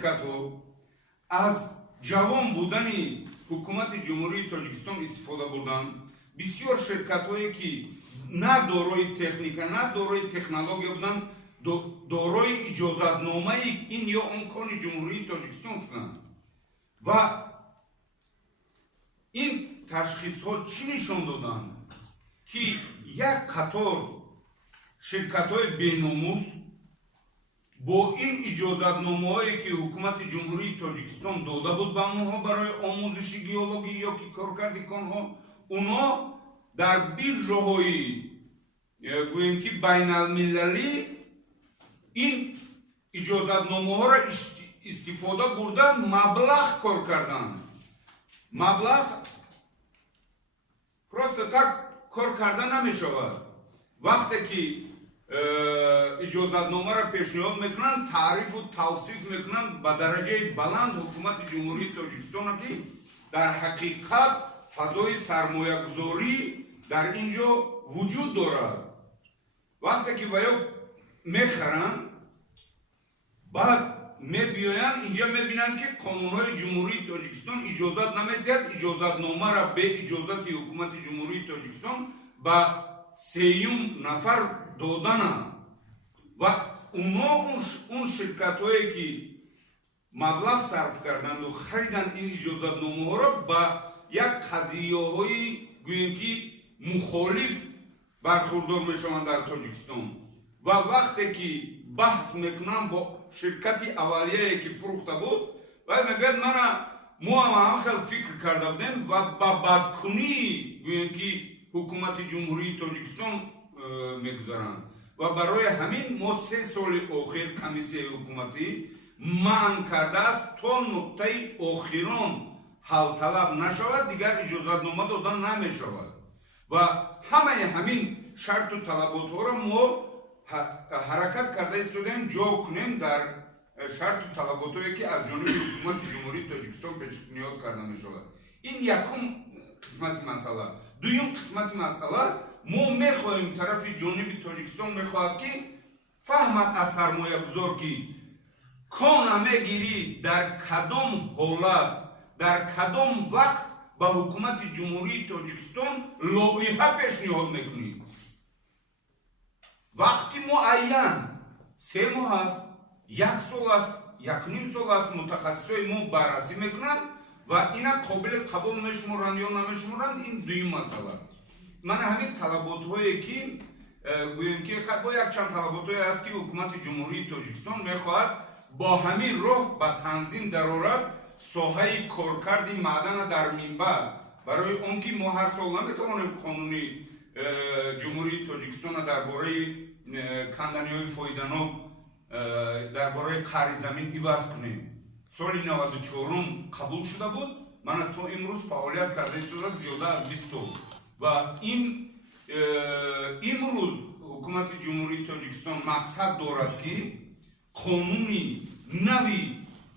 ширкатҳо аз ҷавон будани ҳукумати ҷумҳурии Тоҷикистон истифода бурданд. Бисёр ширкатҳое ки на дорои техника, на дорои технология буданд, дорои иҷозатномаи ин ё он кони ҷумҳурии Тоҷикистон шуданд. ва ин ташхисҳо чӣ нишон доданд? Ки як қатор ширкатҳои беномус бо ин иҷозатномаҳое ки ҳукумати ҷумҳурии Тоҷикистон дода буд ба онҳо барои омӯзиши геологӣ ё ки коркарди конҳо, онҳо дар биржаҳои гӯем ки байналмилалӣ ин иҷозатномаҳоро истифода бурда маблағ кор карданд. Маблағ просто так кор карда намешавад. вақте ки иҷозатномаро пешниҳод мекунанд, таърифу тавсиф мекунанд ба дараҷаи баланд ҳукумати ҷумҳурии Тоҷикистон ки дар ҳақиқат фазои сармоягузорӣ дар ин ҷо вуҷуд дорад. вақте ки ва ё мехаранд, баъд мебиёянд инҷа мебинанд ки қонунҳои ҷумҳурии Тоҷикистон иҷозат намедиҳад иҷозатномаро бе иҷозати ҳукумати ҷумҳурии Тоҷикистон ба сеюм нафар додананд. ва онҳо он ширкатҳое ки маблағ сарф карданду хариданд ин иҷозатномаҳоро ба як қазияҳои гӯем ки мухолиф бархурдор мешаванд дар Тоҷикистон. ва вақте ки баҳс мекунанд бо ширкати аввалияе ки фурӯхта буд, вай мегӯяд мана мо ҳам хел фикр карда будем ва ба бадкунии гӯем ки ҳукумати ҷумҳурии Тоҷикистон мегузаранд. ва барои ҳамин мо 3 соли охир комиссияи ҳукуматӣ манъ кардааст то нуқтаи охирон ҳалталаб нашавад, дигар иҷозатнома дода намешавад. ва ҳамаи ҳамин шарту талаботҳоро мо ҳаракат карда истодаем ҷо кунем дар шарту талаботҳое ки аз ҷониби ҳукумати ҷумҳурии Тоҷикистон пешниҳод карда мешавад. ин якум қисмати масъала. дуюм қисмати масъала, мо мехоҳем тарафи ҷониби Тоҷикистон мехоҳад ки фаҳмад аз сармоягузор ки кона мегирӣ дар кадом ҳолат, дар кадом вақт ба ҳукумати ҷумҳурии Тоҷикистон лоиҳа пешниҳод мекунӣ. вақти муайян 3 моҳ аст, 1 сол аст, 1.5 сол аст, мутахассисои мо баррасӣ мекунанд ва ина қобили қабул мешуморанд ё намешуморанд, ин дуюм масъала. мана ҳамин талаботҳое ки гӯем ки бо якчанд талаботҳое аст ки ҳукумати ҷумҳурии Тоҷикистон мехоҳад бо ҳамин роҳ ба танзим дарорад соҳаи коркарди маъдана дар минбаъд, барои он ки мо ҳар сол наметавонем қонуни ҷумҳурии Тоҷикистона дар бораи канданиҳои фоиданок, дар бораи қаъри замин иваз кунем. соли 94 қабул шуда буд, мана то имрӯз фаъолият карда истода зиёда аз 20 сол. ва имрӯз ҳукумати ҷумҳурии Тоҷикистон мақсад дорад ки қонуни нави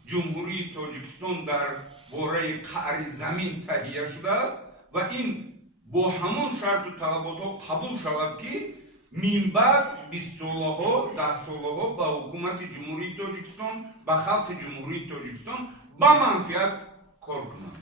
ҷумҳурии Тоҷикистон дар бораи қаъри замин таҳия шудааст ва ин бо ҳамон шарту талаботҳо қабул шавад ки минбаъд 20 солаҳо 10 солаҳо ба ҳукумати ҷумҳурии Тоҷикистон, ба халқи ҷумҳурии Тоҷикистон ба манфиат кор кунанд.